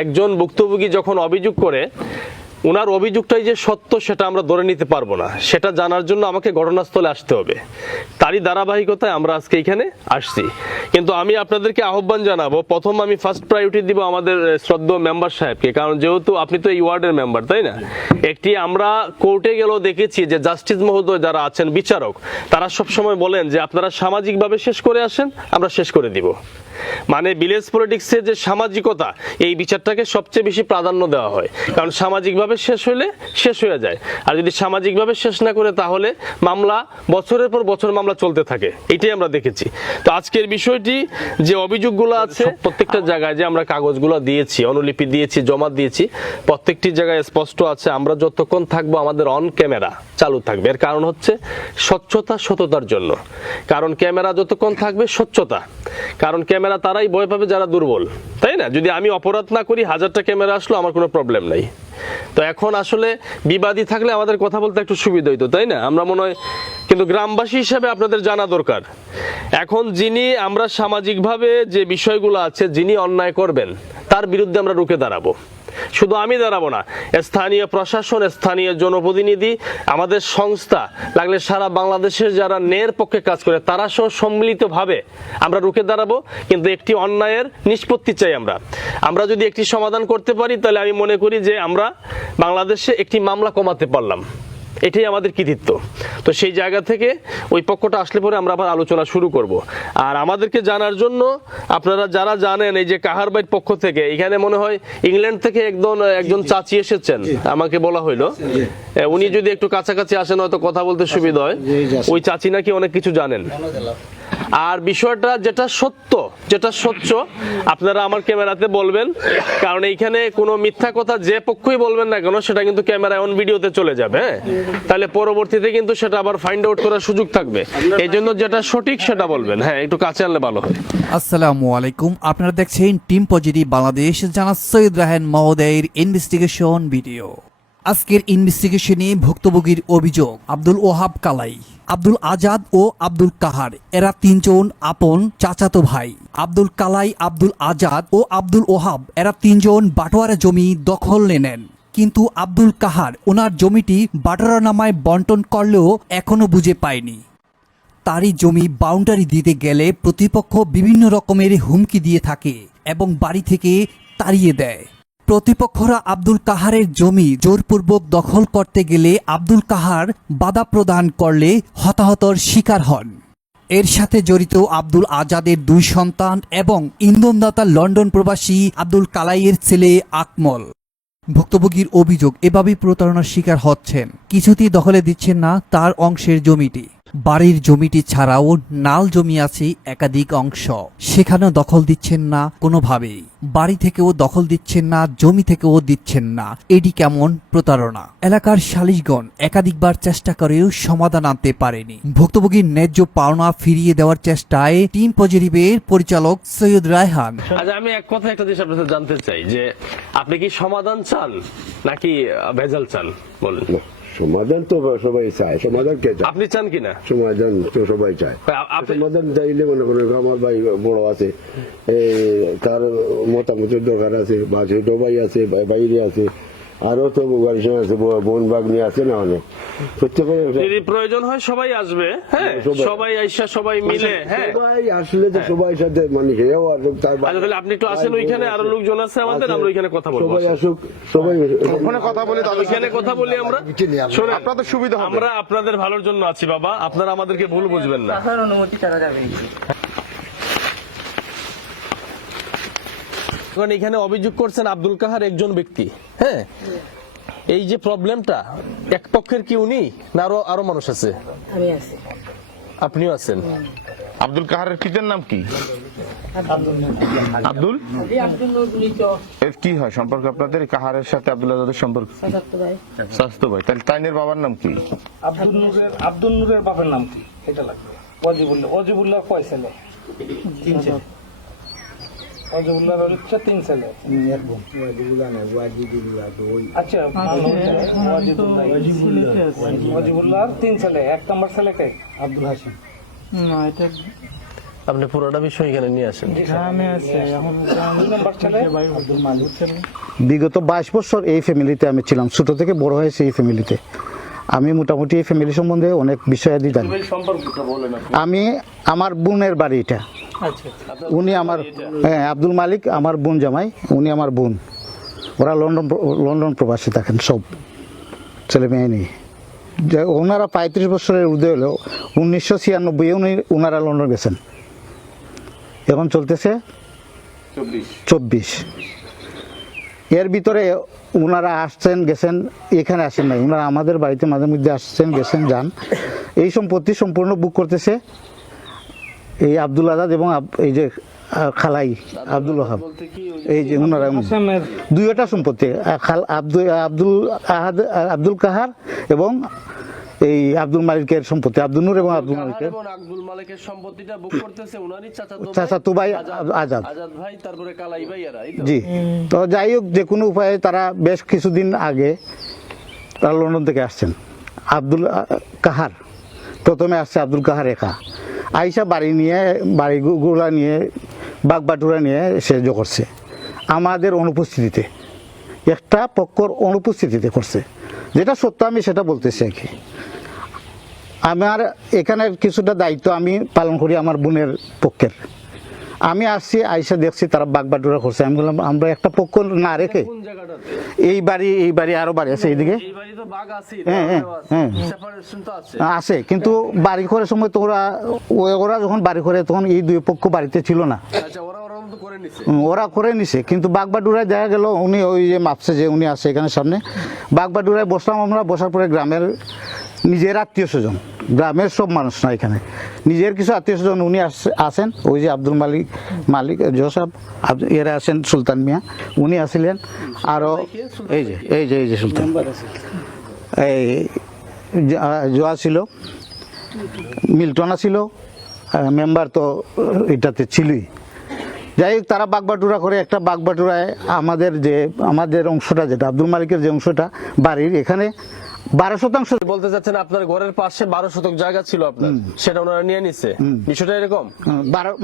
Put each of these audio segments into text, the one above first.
একজন ভুক্তভোগী যখন অভিযোগ করে, ওনার অভিযোগটাই যে সত্য সেটা আমরা ধরে নিতে পারবো না। সেটা জানার জন্য আমাকে ঘটনাস্থলে আসতে হবে। তারই ধারাবাহিকতায় আমরা আজকে এখানে আসছি। কিন্তু আমি আপনাদেরকে আহ্বান জানাবো, প্রথম আমি ফার্স্ট প্রায়োরিটি দিব আমাদের শ্রদ্ধেয় মেম্বার সাহেবকে, কারণ যেহেতু আপনি তো এই ওয়ার্ডের মেম্বার, তাই না? একটি আমরা কোর্টে গেলেও দেখেছি যে জাস্টিস মহোদয় যারা আছেন, বিচারক, তারা সবসময় বলেন যে আপনারা সামাজিকভাবে শেষ করে আসেন, আমরা শেষ করে দিব। মানে ভিলেজ পলিটিক্সের যে সামাজিকতা, এই বিচারটাকে সবচেয়ে বেশি প্রাধান্য দেওয়া হয়, কারণ সামাজিকভাবে শেষ হইলে শেষ হয়ে যায়। আর যদি সামাজিকভাবে শেষ না করে, তাহলে মামলা বছরের পর বছর মামলা চলতে থাকে। এটাই আমরা দেখেছি। তো আজকের বিষয়টি যে অভিযোগগুলো আছে, প্রত্যেকটা জায়গায় যে আমরা কাগজগুলো দিয়েছি, অনুলিপি দিয়েছি, জমা দিয়েছি, প্রত্যেকটি জায়গায় স্পষ্ট আছে আমরা যতক্ষণ থাকবো আমাদের অন ক্যামেরা চালু থাকবে। এর কারণ হচ্ছে স্বচ্ছতা, সততার জন্য। কারণ ক্যামেরা যতক্ষণ থাকবে, স্বচ্ছতা। কারণ ক্যামেরা তারাই ভয় পাবে যারা দুর্বল, তাই না? যদি আমি অপরাধ না করি, 1000টা ক্যামেরা আসলো, আমার কোনো প্রবলেম নাই। তো এখন আসলে বিবাদী থাকলে আমাদের কথা বলতে একটু সুবিধা হইতো, তাই না? আমরা মনে হয়, কিন্তু গ্রামবাসী হিসেবে আপনাদের জানা দরকার, এখন যিনি আমরা সামাজিকভাবে যে বিষয়গুলো আছে, যিনি অন্যায় করবেন তার বিরুদ্ধে আমরা রুখে দাঁড়াবো। শুধু আমি দাঁড়াবো না, স্থানীয় প্রশাসন, স্থানীয় জনপ্রতিনিধি, আমাদের সংস্থা, লাগলে সারা বাংলাদেশের যারা ন্যায়ের পক্ষে কাজ করে তারা সহ সম্মিলিতভাবে আমরা রুখে দাঁড়াবো। কিন্তু একটি অন্যায়ের নিষ্পত্তি চাই আমরা। আমরা যদি একটি সমাধান করতে পারি, তাহলে আমি মনে করি যে আমরা বাংলাদেশে একটি মামলা কমাতে পারলাম। এটাই আমাদের কৃতিত্ব। তো সেই জায়গা থেকে ওই পক্ষটা আসলে পরে আমরা আবার আলোচনা শুরু করব। আর আমাদেরকে জানার জন্য আপনারা যারা জানেন, এই যে কাহারবাইট পক্ষ থেকে, এখানে মনে হয় ইংল্যান্ড থেকে একজন চাচি এসেছেন, আমাকে বলা হইলো। উনি যদি একটু কাছাকাছি আসেন, হয়তো কথা বলতে সুবিধা হয়। ওই চাচি নাকি অনেক কিছু জানেন। আর বিষয়টা যেটা সত্য, যেটা স্বচ্ছ, আপনারা আমার ক্যামেরাতে বলবেন, কারণ এইখানে কোনো মিথ্যা কথা যে পক্ষই বলবেন না কেন, সেটা কিন্তু ক্যামেরায় অন ভিডিওতে চলে যাবে। হ্যাঁ, তাহলে পরবর্তীতে কিন্তু সেটা আবার ফাইন্ড আউট করার সুযোগ থাকবে। এই জন্য যেটা সঠিক সেটা বলবেন। হ্যাঁ, একটু কাছে আনলে ভালো হয়। আসসালামু আলাইকুম, আপনারা দেখছেন টিম পজিটিভ বাংলাদেশ, জানা সৈয়দ রায়হান মহোদয়ের ইনভেস্টিগেশন ভিডিও। আজকের ইনভেস্টিগেশনে ভুক্তভোগীর অভিযোগ আব্দুল ওহাব কালাই, আব্দুল আজাদ ও আব্দুল কাহার, এরা তিনজন আপন চাচাতো ভাই। আব্দুল কালাই, আব্দুল আজাদ ও আব্দুল ওহাব এরা তিনজন বাটোয়ারা জমি দখল নেন। কিন্তু আব্দুল কাহার ওনার জমিটি বাটোয়ারানামায় বন্টন করলেও এখনো বুঝে পায়নি। তারই জমি বাউন্ডারি দিতে গেলে প্রতিপক্ষ বিভিন্ন রকমের হুমকি দিয়ে থাকে এবং বাড়ি থেকে তাড়িয়ে দেয়। প্রতিপক্ষরা আব্দুল কাহারের জমি জোরপূর্বক দখল করতে গেলে আব্দুল কাহার বাধা প্রদান করলে হতাহতর শিকার হন। এর সাথে জড়িত আব্দুল আজাদের 2 সন্তান এবং ইন্ধনদাতা লন্ডন প্রবাসী আব্দুল কালাইয়ের ছেলে আকমল। ভুক্তভোগীর অভিযোগ, এভাবেই প্রতারণার শিকার হচ্ছেন। কিছুতেই দখলে দিচ্ছেন না তার অংশের জমিটি। বাড়ির জমিটি ছাড়াও নাল জমি আছে একাধিক অংশ, সেখানেও দখল দিচ্ছেন না কোনোভাবেই। বাড়ি থেকেও দখল দিচ্ছেন না, জমি থেকেও দিচ্ছেন না। এটি কেমন প্রতারণা? এলাকার সালিশগণ একাধিকবার চেষ্টা করেও সমাধান আনতে পারেনি। ভুক্তভোগীর ন্যায্য পাওনা ফিরিয়ে দেওয়ার চেষ্টায় টিম পজিটিভের পরিচালক সৈয়দ রায়হান। আচ্ছা, আমি এক কথা একটা জিনিস আপনাদের জানতে চাই, যে আপনি কি সমাধান চান নাকি ভেজাল চান? বলেন। সমাধান তো সবাই চায়, সমাধান কে চায়? আপনি চান কিনা? সমাধান তো সবাই চায়। সমাধান চাইলে মনে করেন আমার ভাই বড় আছে, তার মতামতের দরকার আছে, বা ছোট ভাই আছে, বাইরে আছে, আরো তো আছে, বোন ভাগ্নি আছে না অনেক। যদি প্রয়োজন হয় সবাই আসবে। হ্যাঁ, সবাই আইসা সবাই মিলে। হ্যাঁ, সবাই আসলে তো সবাই সাথে মানে খেয়েও আর তাহলে আপনি একটু আসেন, ওইখানে আরো লোকজন আছে আমাদের, আমরা ওইখানে কথা বলবো। সবাই আসুক, সবাই ওখানে কথা বলে ওইখানে কথা বলি আমরা। শুনুন, আপনাদের সুবিধা হবে। আমরা আপনাদের ভালোর জন্য আছি বাবা, আপনারা আমাদেরকে ভুল বুঝবেন না। অনুমতি ছাড়া যাবে। এখানে অভিযোগ করছেন আব্দুল কাহার একজন ব্যক্তি। হ্যাঁ, এই যে প্রবলেমটা, এক পক্ষের কি উনি না আরো মানুষ আছে? আমি আছি। আপনিও আছেন। আব্দুল কাহারের পিতার নাম কি? আব্দুল এর কি হয় সম্পর্ক আপনাদের? কাহারের সাথে আব্দুল আজাদের সম্পর্ক স্বাস্থ্য ভাই। তাহলে তাইনের বাবার নাম কি? আব্দুল নূরের বাবার নাম কি এটা লাগবে। অজিবুল্লাহ কয় ছেলে? 3 ছেলে। অজিবুল্লাহ হচ্ছে 3 ছেলে। আচ্ছা, অজিবুল্লাহ 3 ছেলে। 1 নম্বর ছেলে কে? আব্দুল হাসিম। আপনি পুরোটা বিষয় এখানে নিয়ে আসেন। এখানে আছে এখন 2 নম্বর ছেলে ভাই আব্দুল মালিক ছেলে। বিগত 22 বছর এই ফ্যামিলিতে আমি ছিলাম, ছোট থেকে বড় হয়েছে এই ফ্যামিলিতে। আমি মোটামুটি এই ফ্যামিলি সম্বন্ধে অনেক বিষয়াদি জানি। সম্পর্কটা বলেন আপনি। আমি আমার বোনের বাড়ি এটা, আচ্ছা উনি আমার, হ্যাঁ আব্দুল মালিক আমার বোন জামাই, উনি আমার বোন। ওরা লন্ডন প্রবাসী থাকেন সব ছেলে মেয়ে নিয়ে। ওনারা 35 বছরের ঊর্ধ্বে হলেও 1996 ওনারা লন্ডন গেছেন, এখন চলতেছে 24। এর ভিতরে ওনারা আসছেন গেছেন, এখানে আসেন নাই, ওনারা আমাদের বাড়িতে মাঝে মধ্যে আসছেন গেছেন যান। এই সম্পত্তি সম্পূর্ণ বুক করতেছে এই আব্দুল আজাদ এবং এই যে খালাই আব্দুল ওহাব, এই যে ওনারা দুইটা সম্পত্তি, আব্দুল কাহার এবং এই আব্দুল মালিকের সম্পত্তি, আব্দুল নূর এবং আব্দুল মালিকের। আব্দুল মালিকের সম্পত্তিটা বুক করতেছে উনারই চাচাতো ভাই আজাদ ভাই, তারপরে কালাই ভাই এরা। জি। তো যাই হোক, যে কোনো উপায়ে তারা বেশ কিছুদিন আগে তারা লন্ডন থেকে আসছেন। আব্দুল কাহার প্রথমে আসছে, আব্দুল কাহার একা আইসা বাড়িগুলা নিয়ে বাগবাটুরা নিয়ে সাহায্য করছে আমাদের অনুপস্থিতিতে, একটা পক্ষর অনুপস্থিতিতে করছে, যেটা সত্য আমি সেটা বলতেছি আর কি। আমার এখানে কিছুটা দায়িত্ব আমি পালন করি আমার বোনের পক্ষের। আমি আসছি, আইসা দেখছি তারা বাগবাটুরা করছে। আমি বললাম আমরা একটা পক্ষ না রেখে, এই বাড়ি আরো বাড়ি আছে এইদিকে, হ্যাঁ আছে, কিন্তু বাড়ি করার সময় তো ওরা যখন বাড়ি করে তখন এই দুই পক্ষ বাড়িতে ছিল না, ওরা করে নিছে। কিন্তু বাগবাটুরায় দেখা গেল উনি ওই যে মাপছে যে উনি আছে এখানে সামনে, বাগবাটুরায় বসলাম আমরা। বসার পরে গ্রামের নিজের আত্মীয় স্বজন, গ্রামের সব মানুষ না, এখানে নিজের কিছু আত্মীয় স্বজন উনি আসেন। ওই যে আব্দুল মালিক জোসাব, এরা আছেন, সুলতান মিয়া উনি আসিলেন, আরো এই যে সুলতান, এই জোয়া ছিল, মিল্টন ছিল, মেম্বার তো এটাতে ছিলই। যাই হোক, তারা বাগবাটুরা করে, একটা বাগবাটুরায় আমাদের অংশটা, যেটা আব্দুল মালিকের যে অংশটা বাড়ির, এখানে 12% বলতে চাচ্ছেন আপনার ঘরের পাশে 12 শতক জায়গা ছিল আপনার, সেটা ওনারা নিয়ে নিছে, বিষয়টা এরকম।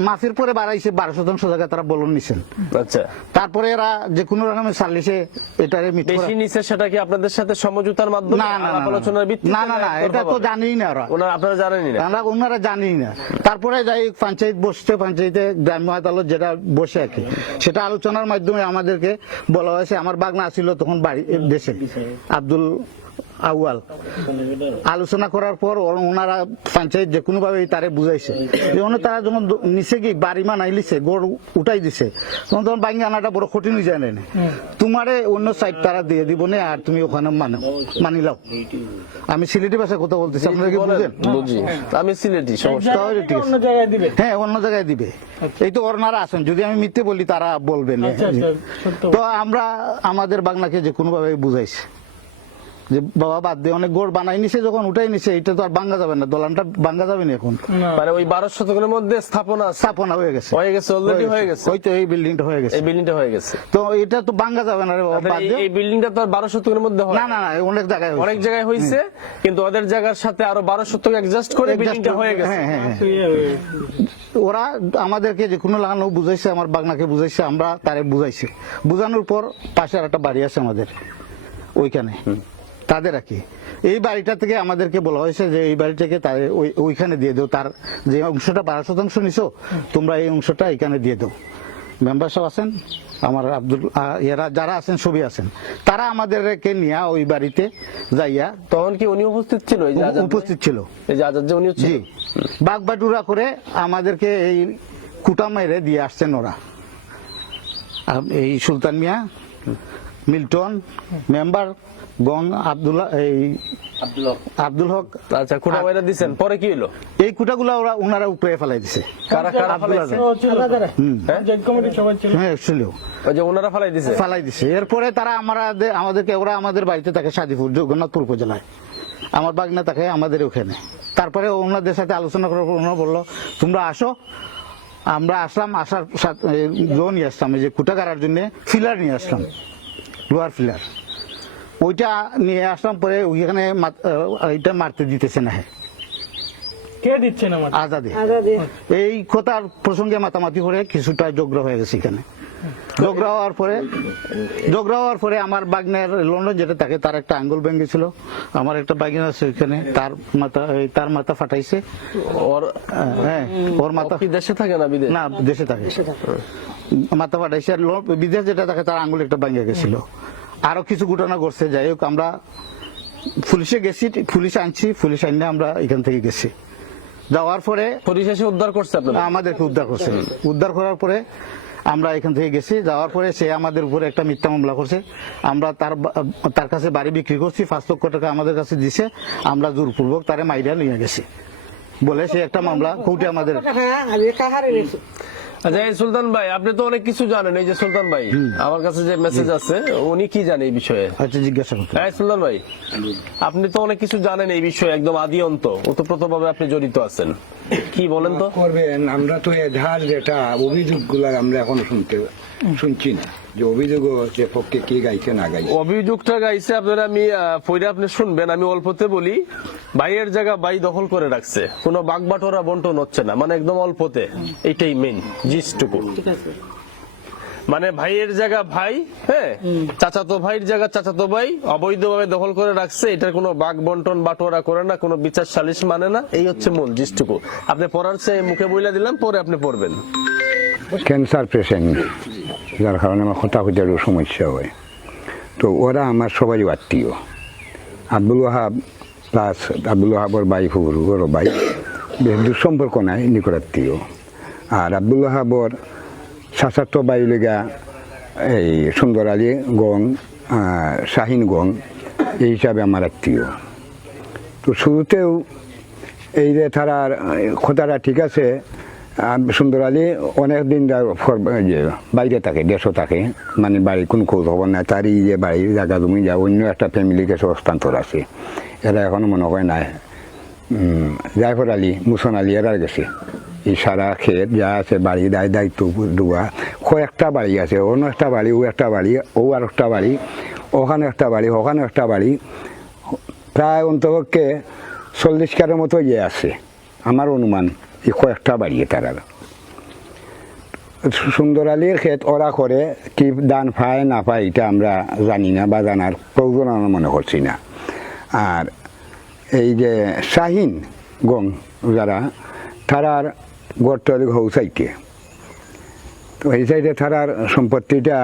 মাফের পরে বাড়াইছে 12% জায়গা তারা বলুন নিছেন। আচ্ছা, তারপরে এরা যে কোনো রকমের সালিশে এটারে বেশি নিছে, সেটা কি আপনাদের সাথে সমঝোতার মাধ্যমে আলোচনার ভিত্তিতে? না, এটা তো জানেই না ওরা, আপনারা জানেনই না, ওনারা জানেই না। তারপরে যাই পঞ্চায়েত বসছে, পঞ্চায়েতে গ্রাম্য আদালত যেটা বসে আর কি, সেটা আলোচনার মাধ্যমে আমাদেরকে বলা হয়েছে। আমার বাগনা ছিল তখন বাড়ি দেশে, আব্দুল আউয়াল, আলোচনা করার পর ওনারা পঞ্চায়েত যে কোনো ভাবে তারে বুঝাইছে, যখন তারা যখন নিচে গিয়ে বাড়ি মানাই লিছে, গড় উঠাই দিছে, তখন বাঙ্গি আনাটা বড় কঠিন হয়ে যায় না, তোমারে অন্য সাইড তারা দিয়ে দিব না, আর তুমি ওখানে মানিলাও। আমি সিলেটি ভাষায় কথা বলতেছি, আপনারা কি বুঝেন? আমি সিলেটি, হ্যাঁ অন্য জায়গায় দিবে। এই তো ওনারা আছেন, যদি আমি মিথ্যে বলি তারা বলবেন। তো আমরা আমাদের বাংলাকে যে কোনো ভাবে বুঝাইছি যে বাবা বাদ দিয়ে, অনেক গোড় বানাই নিছে, যখন উঠাই নিছে এটা তো আর ভাঙ্গা যাবে না, দলানটা ভাঙ্গা যাবে না এখন। মানে ওই 12 শতকের মধ্যে স্থাপনা হয়ে গেছে, অলরেডি হয়ে গেছে, ওই তো এই বিল্ডিংটা হয়ে গেছে, তো এটা তো ভাঙ্গা যাবে না রে বাবা, বাদ দিয়ে। এই বিল্ডিংটা তো আর 12 শতকের মধ্যে হয় না, অনেক জায়গায় হয়েছে, কিন্তু ওদের জায়গার সাথে আরো 12 শতক অ্যাডজাস্ট করে বিল্ডিংটা হয়ে গেছে। হ্যাঁ, ওরা আমাদেরকে যে কোনো লাগানো বুঝাইছে, আমার বাগনাকে বুঝাইছে, আমরা তারে বুঝাইছি। বুঝানোর পর পাশে আর একটা বাড়ি আছে আমাদের ওইখানে, তাদের আর কি এই বাড়িটা থেকে আমাদেরকে বলা হয়েছে যে এই বাড়িটাকে ওইখানে দিয়ে দাও, তার যে অংশটা 12% নিছো তোমরা এই অংশটা এখানে দিয়ে দাও। মেম্বার সব আছেন, আমার এরা যারা আছেন সবই আছেন, তারা আমাদেরকে নিয়ে ওই বাড়িতে যাইয়া, তখন কি উনি উপস্থিত ছিল? উপস্থিত ছিল, এই যে আজাদ যে উনি জি, বাগবাটুরা করে আমাদেরকে এই কুটা মেরে দিয়ে আসছেন ওরা, এই সুলতান মিয়া, মিল্টন, মেম্বার গং, আব্দুল হক। আচ্ছা, কুটা মেরে দিবেন, পরে কি হলো? এই কুটাগুলা ওনারা উপরে ফেলাই দিছে। কারা ফেলাইছে? হ্যাঁ ছিল, ওই যে ওনারা ফেলাই দিছে। এরপরে তারা ওরা আমাদের বাড়িতে থাকে, সাদিপুর জগন্নাথপুর উপজেলায়, আমার বাগনা থাকে আমাদের ওখানে। তারপরে ওনাদের সাথে আলোচনা করার পর ওনারা বললো তোমরা আসো। আমরা আসলাম, আসার নিয়ে আসলাম, এই যে কুটা গাড়ার জন্য ফিলার নিয়ে আসলাম, লোহার ফিলার, ওইটা নিয়ে আসলাম। পরে ওইখানে এটা মারতে দিতেছে না, কে দিচ্ছেন আমার আজাদে এই কথার প্রসঙ্গে মাতামাতি করে কিছুটা ঝগড়া হয়ে গেছে এখানে। ঝগড়া হওয়ার পরে আমার বাগনের লন্ডন যেটা থাকে তার একটা আঙ্গুল ভেঙেছিল, আমার একটা বাগিন আছে ওইখানে, তার মাথা ফাটাইছে। ওর হ্যাঁ, ওর মাথা কি দেশে থাকে না বিদেশে? না, দেশে থাকে, মাথা ফাটাইছে। আর বিদেশ যেটা থাকে তার আঙ্গুল একটা ভেঙে গেছিল। আরো কিছু ঘটনা ঘটছে। যাই হোক, আমরা পুলিশে গেছি, পুলিশ আনছি, পুলিশ আনলে আমরা এখান থেকে গেছি। যাওয়ার পরে পুলিশ এসে উদ্ধার করছে আপনাদের? আমাদেরকে উদ্ধার করছে। উদ্ধার করার পরে আমরা এখান থেকে গেছি। যাওয়ার পরে সে আমাদের উপরে একটা মিথ্যা মামলা করছে। আমরা তার কাছে বাড়ি বিক্রি করছি, 5 লক্ষ টাকা আমাদের কাছে দিছে। আমরা জোরপূর্বক তারে মাইরা নিয়ে গেছি বলে সে একটা মামলা কোর্টে আমাদের। আচ্ছা, এই সুলতান ভাই, আপনি তো অনেক কিছু জানেন। এই যে সুলতান ভাই, আমার কাছে যে মেসেজ আছে, উনি কি জানে এই বিষয়ে? আচ্ছা, জিজ্ঞাসা করতে। হ্যাঁ সুলতান ভাই, আপনি তো অনেক কিছু জানেন এই বিষয়ে, একদম আদি অন্ত ওতপ্রোতভাবে আপনি জড়িত আছেন। কি বলেন তো? করবেন, আমরা তো এধার যেটা অভিযোগগুলো আমরা এখনো শুনছি না, যে অভিযোগ যে পক্ষে কে গাইছে না গাইছে। অভিযোগটা গাইছে আপনারা, আমি পয়রা আপনি শুনবেন, আমি অল্পতে বলি। ভাইয়ের জায়গা ভাই দখল করে রাখছে, কোনো বাগবাটোরা বন্টন হচ্ছে না, মানে একদম অল্পতে। এইটাই মেইন জিনিসটুকু। মানে ভাইয়ের জায়গা ভাই, হ্যাঁ, চাচাতো ভাইয়ের জায়গা চাচাতো ভাই অবৈধভাবে দখল করে রাখছে। এটার কোনো বাগ বন্টন বাটোয়ারা করে না, কোনো বিচার সালিশ মানে না। এই হচ্ছে মূল জিনিসটুকু। আপনি পড়ার চেয়ে মুখে বইলা দিলাম, পরে আপনি পড়বেন। ক্যান্সার পেশেন্ট, যার কারণে আমার হতা হইতেও সমস্যা হয়। তো ওরা আমার সবাই আত্মীয়। আব্দুল ওয়াহাব প্লাস আব্দুল ওয়াহাবর ভাই ফুর, ওরও ভাই, বেশ দুঃসম্পর্ক নাই, নিকটাত্মীয়। আর আব্দুল ওয়াহাবর সাসাত্ত ভাই লেগা এই সুন্দর আলী গং, শাহিন গং, এই হিসাবে আমার আত্মীয়। তো শুরুতেও এই যে তারার কথাটা ঠিক আছে। সুন্দর আলী অনেকদিন বাইরে থাকে, দেশও থাকে, মানে বাড়ি কোনো খোঁজ খবর নাই। তার এই যে বাড়ির জায়গা জমি যা অন্য একটা ফ্যামিলির কাছে হস্তান্তর আছে। এরা এখনো মনে হয় নাই। জায়ফর আলী, মুসন আলী এরা গেছে। এই সারা ক্ষেত যা আছে বাড়ি দায়িত্ব দেওয়া, কয়েকটা বাড়ি আছে, অন্য একটা বাড়ি, ও একটা বাড়ি, ও আর একটা বাড়ি, ওখানে একটা বাড়ি, ওখানে একটা বাড়ি, প্রায় অন্তপক্ষে 40 কারের মতো ইয়ে আছে আমার অনুমান। এই কয়েকটা বাড়ি তারা। সুন্দর আলীর ক্ষেত ওরা করে, কি দান পায় না পায় এটা আমরা জানি না, বা জানার প্রয়োজন আমরা মনে করছি না। আর এই যে শাহিন গং যারা, তারার গড়টা হৌসাইতে, তো এই সাইডে তারার সম্পত্তিটা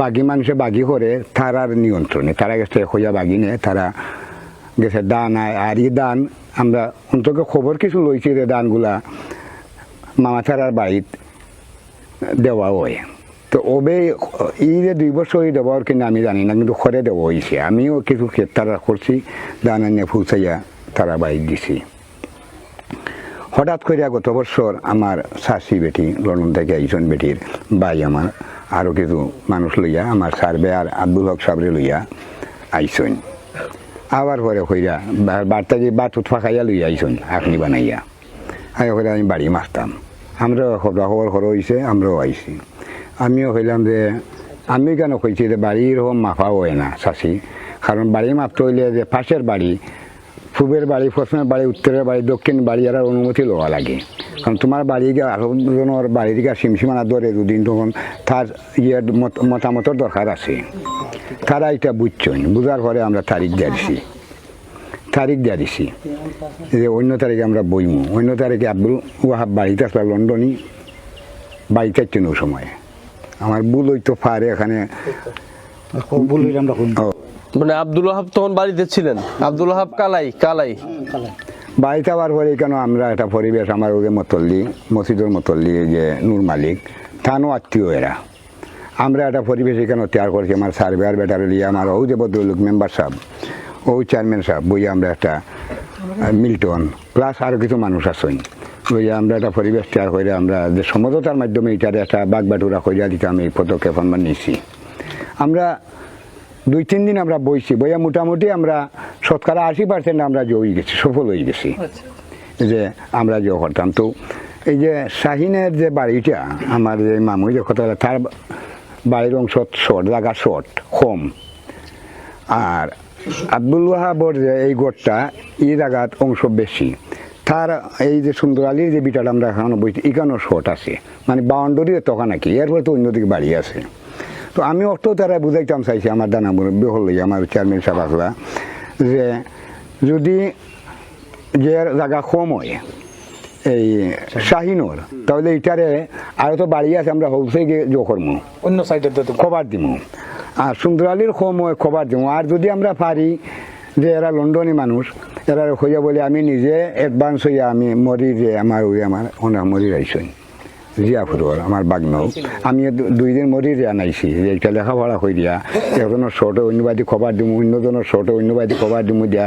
বাগি মানুষে বাগি করে তারার নিয়ন্ত্রণে। তারা গেছে হইয়া বাগি নিয়ে, তারা গেছে দান। আর এই দান আমরা অন্তত খবর কিছু লইছি যে দানগুলা মামা তারার বাড়িত দেওয়া হয়। তো ওবে এই যে 2 বছর দেওয়ার কিনা আমি জানি না, কিন্তু খরে দেওয়া হয়েছে। আমিও কিছু ক্ষেত তারা করছি, দান আনিয়ে ফুসাইয়া তারা বাড়িত দিছি। হঠাৎ করে গত বছর আমার শাশি বেটি লন্ডন থেকে আইসন, বেটির ভাই আমার আরও কিছু মানুষ লইয়া, আমার সার্ভে আর আব্দুল হক সাবরে লইয়া আইসন। আবার পরে হইয়া বার্তা যে বাটুত ফাঁকাইয়া লইয়া আইসন আপনি বানাইয়া। করে আমি বাড়ি মারতাম। আমরা খবর হয়েছে, আমরাও আইসি। আমিও হইলাম যে আমি কেন কইছি যে বাড়ি এরকম মাফা হয় না শাশি, কারণ বাড়ি মাপতে হইলে যে পাশের বাড়ি, পূবের বাড়ি, পশ্চিমের বাড়ি, উত্তরের বাড়ি, দক্ষিণ বাড়ি আর অনুমতি লওয়া লাগে। কারণ তোমার বাড়ি গিয়ে আরো জনের বাড়ির গিয়ে সীমসীমানা ধরে দুদিন, তখন তার ইয়ের মতামতের দরকার আছে। তারা এটা বুঝছেন, বুঝার পরে আমরা তারিখ দিয়ে দিছি যে অন্য তারিখে আমরা বইমু। অন্য তারিখে আব্দুল ওয়াহাব বাড়িতে আসলে লন্ডনই বাড়িতে আসছেন ওই সময়। আমার ভুল হইতো পারে এখানে, মানে আব্দুল ওয়াহাব তখন বাড়িতে ছিলেন? আব্দুল ওয়াহাব কালাই বাড়িতে আবার পরে কেন আমরা একটা পরিবেশ, আমার ওই মতল্লি, মসজিদের মতল্লি যে নূর মালিক, তানও আত্মীয় এরা। আমরা একটা পরিবেশ এখানে তৈরি করছি। আমার সার্ভেয়ার বেটার লিয়ে, আমার ও যে ভদ্রলোক মেম্বার সাহেব, ও চেয়ারম্যান সাহেব, বইয়ে আমরা একটা মিল্টন প্লাস আরও কিছু মানুষ আছেন, বইয়ে আমরা একটা পরিবেশ তৈরি করে আমরা যে সমঝোতার মাধ্যমে এটার একটা বাগবাটুরা করিয়া দিতাম, এই পদক্ষেপ আমরা নিয়েছি। আমরা 2-3 দিন আমরা বইয়া মোটামুটি আমরা 80% আমরা জয়ী গেছি, সফল হয়ে গেছি যে আমরা যে করতাম। তো এই যে শাহিনের যে বাড়িটা, আমার যে মামু যে কথা, তার বাড়ির অংশ শর্ট, জায়গা শর্ট কম। আর আব্দুল ওয়াহাবর যে এই গড়টা, এই জায়গার অংশ বেশি। তার এই যে সুন্দর আলীর যে বিটাটা আমরা এখনো বইছি এখানেও শর্ট আছে, মানে বাউন্ডারি তখন নাকি এরপরে তো অন্যদিকে বাড়ি আছে। তো আমি অত তারা বুঝাইতাম চাইছি আমার দানা মুরব্বী হল আমার চেয়ারম্যান সাহেব আসলা, যে যদি যে জায়গা কম হয় এই শাহিনোর, তাহলে এটারে আরো তো বাড়ি আছে আমরা হৌসে গিয়ে জো করবো, অন্য সাইডে খবর দিব। আর সুন্দর আলীর কম হয় খবর দিব। আর যদি আমরা পারি যে এরা লন্ডনী মানুষ, এরা হইয়া বলে আমি নিজে অ্যাডভান্স হইয়া আমি মরি, যে আমার ওই আমার ওনার মরি রাইছই জিয়াফুর আমার বাগনাও, আমি 2 দিন মরি রে আনাইছি, যে এটা লেখাপড়া হয়ে দিয়া একজনের শর্টে অন্যবাদী খবর দিব, অন্যজনের শর্টে অন্যবাদী খবর দিব দিয়া